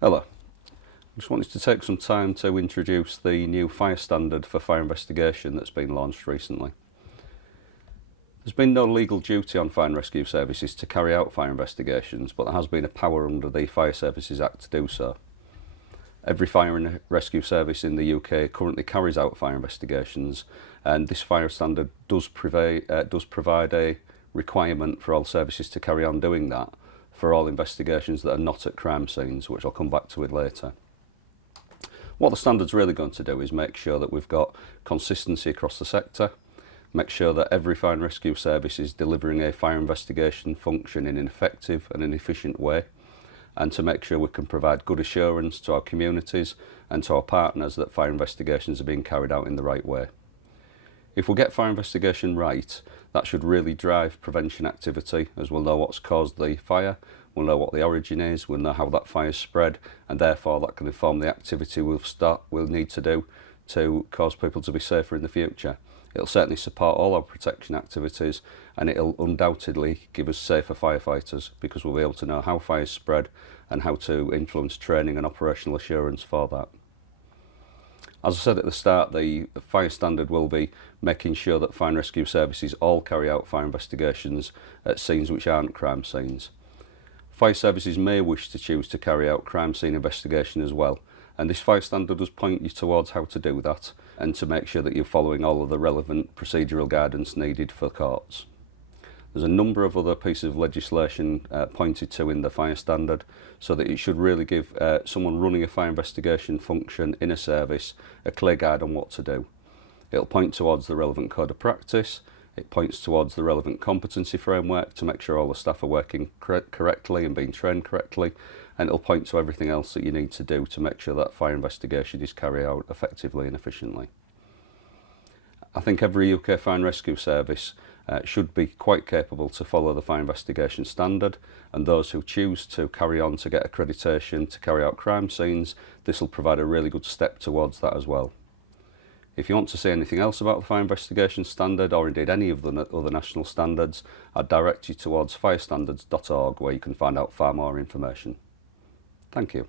Hello. I just wanted to take some time to introduce the new fire standard for fire investigation that's been launched recently. There's been no legal duty on fire and rescue services to carry out fire investigations, but there has been a power under the Fire Services Act to do so. Every fire and rescue service in the UK currently carries out fire investigations, and this fire standard does provide a requirement for all services to carry on doing that for all investigations that are not at crime scenes, which I'll come back to it later. What the standard's really going to do is make sure that we've got consistency across the sector, make sure that every fire and rescue service is delivering a fire investigation function in an effective and an efficient way, and to make sure we can provide good assurance to our communities and to our partners that fire investigations are being carried out in the right way. If we get fire investigation right, that should really drive prevention activity, as we'll know what's caused the fire, we'll know what the origin is, we'll know how that fire spread, and therefore that can inform the activity we'll need to do to cause people to be safer in the future. It'll certainly support all our protection activities, and it'll undoubtedly give us safer firefighters, because we'll be able to know how fires spread and how to influence training and operational assurance for that. As I said at the start, the fire standard will be making sure that fire and rescue services all carry out fire investigations at scenes which aren't crime scenes. Fire services may wish to choose to carry out crime scene investigation as well, and this fire standard does point you towards how to do that and to make sure that you're following all of the relevant procedural guidance needed for courts. There's a number of other pieces of legislation pointed to in the fire standard, so that it should really give someone running a fire investigation function in a service a clear guide on what to do. It'll point towards the relevant code of practice, it points towards the relevant competency framework to make sure all the staff are working correctly and being trained correctly, and it'll point to everything else that you need to do to make sure that fire investigation is carried out effectively and efficiently. I think every UK fire and rescue service should be quite capable to follow the fire investigation standard, and those who choose to carry on to get accreditation to carry out crime scenes, this will provide a really good step towards that as well. If you want to see anything else about the fire investigation standard, or indeed any of the other national standards, I'd direct you towards firestandards.org, where you can find out far more information. Thank you.